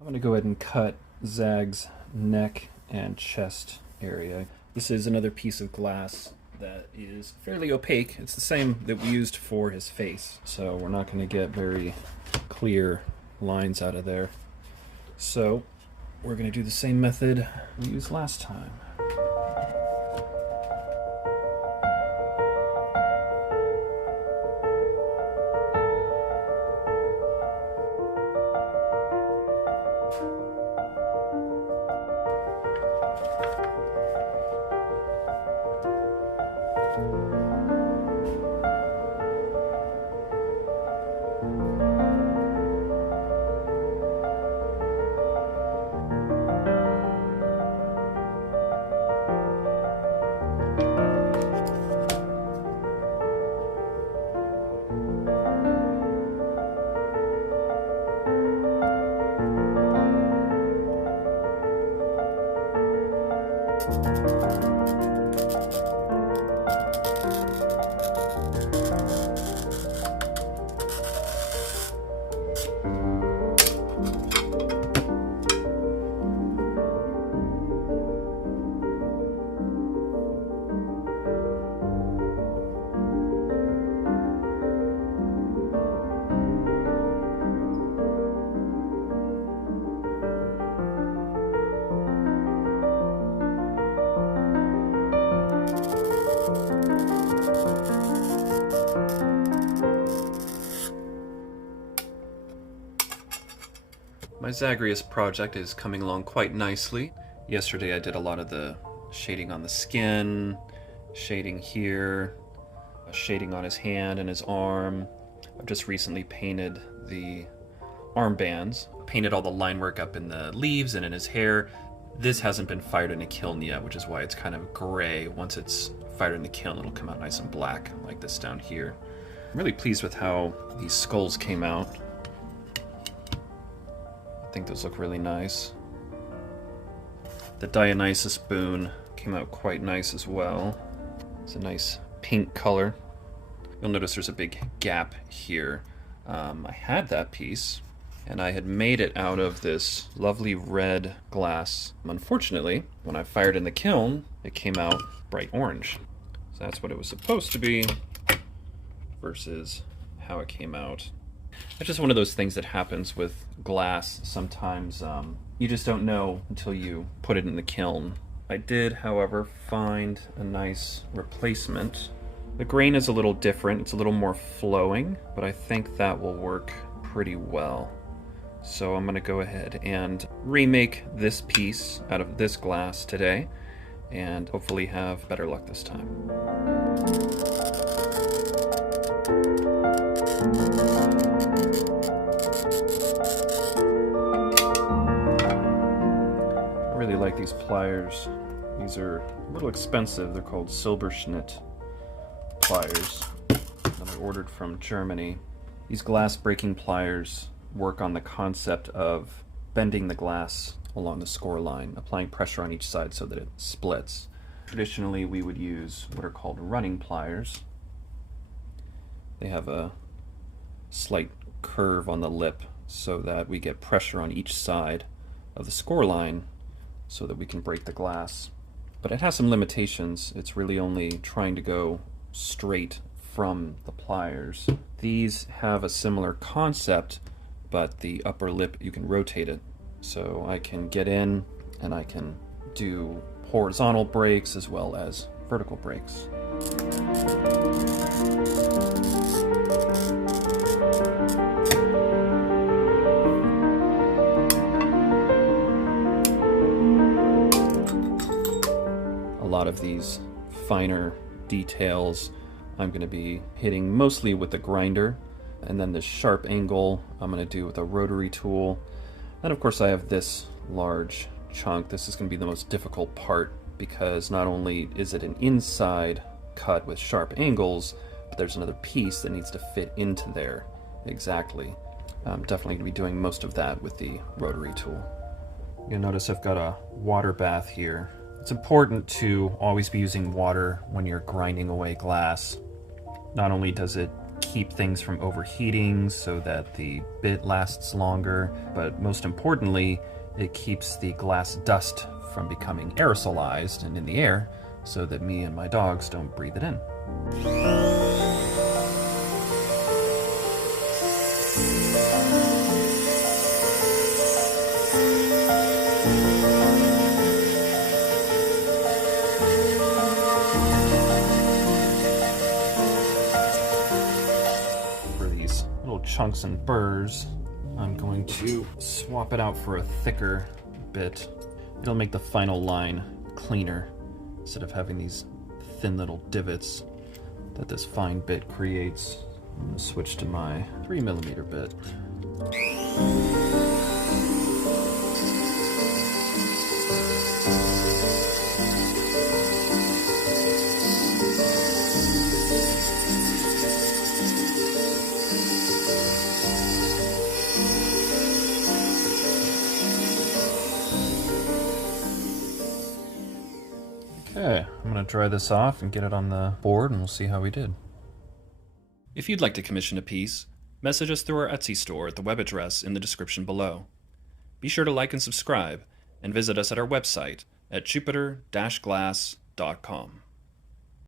I'm going to go ahead and cut Zag's neck and chest area. This is another piece of glass that is fairly opaque. It's the same that we used for his face, so we're not going to get very clear lines out of there. So we're going to do the same method we used last time. My Zagreus project is coming along quite nicely. Yesterday I did a lot of the shading on the skin, shading here, shading on his hand and his arm. I've just recently painted the armbands, painted all the line work up in the leaves and in his hair. This hasn't been fired in a kiln yet, which is why it's kind of gray. Once it's fired in the kiln, it'll come out nice and black, like this down here. I'm really pleased with how these skulls came out. I think those look really nice. The Dionysus boon came out quite nice as well. It's a nice pink color. You'll notice there's a big gap here. I had that piece, and I had made it out of this lovely red glass. Unfortunately, when I fired in the kiln, it came out bright orange. So that's what it was supposed to be versus how it came out. It's just one of those things that happens with glass. Sometimes you just don't know until you put it in the kiln. I did, however, find a nice replacement. The grain is a little different. It's a little more flowing, but I think that will work pretty well. So I'm going to go ahead and remake this piece out of this glass today, and hopefully have better luck this time. I really like these pliers. These are a little expensive. They're called Silberschnitt pliers that I ordered from Germany. These glass breaking pliers work on the concept of bending the glass along the score line, applying pressure on each side so that it splits. Traditionally, we would use what are called running pliers. They have a slight curve on the lip so that we get pressure on each side of the score line so that we can break the glass. But it has some limitations. It's really only trying to go straight from the pliers. These have a similar concept, but the upper lip, you can rotate it. So I can get in and I can do horizontal breaks as well as vertical breaks. A lot of these finer details I'm going to be hitting mostly with the grinder, and then this sharp angle I'm going to do with a rotary tool. And of course I have this large chunk. This is going to be the most difficult part because not only is it an inside cut with sharp angles, but there's another piece that needs to fit into there exactly. I'm definitely going to be doing most of that with the rotary tool. You'll notice I've got a water bath here. It's important to always be using water when you're grinding away glass. Not only does it keep things from overheating so that the bit lasts longer, but most importantly, it keeps the glass dust from becoming aerosolized and in the air so that me and my dogs don't breathe it in. Chunks and burrs, I'm going to swap it out for a thicker bit. It'll make the final line cleaner instead of having these thin little divots that this fine bit creates. I'm going to switch to my 3mm bit. Okay, I'm going to dry this off and get it on the board, and we'll see how we did. If you'd like to commission a piece, message us through our Etsy store at the web address in the description below. Be sure to like and subscribe, and visit us at our website at jupiter-glass.com.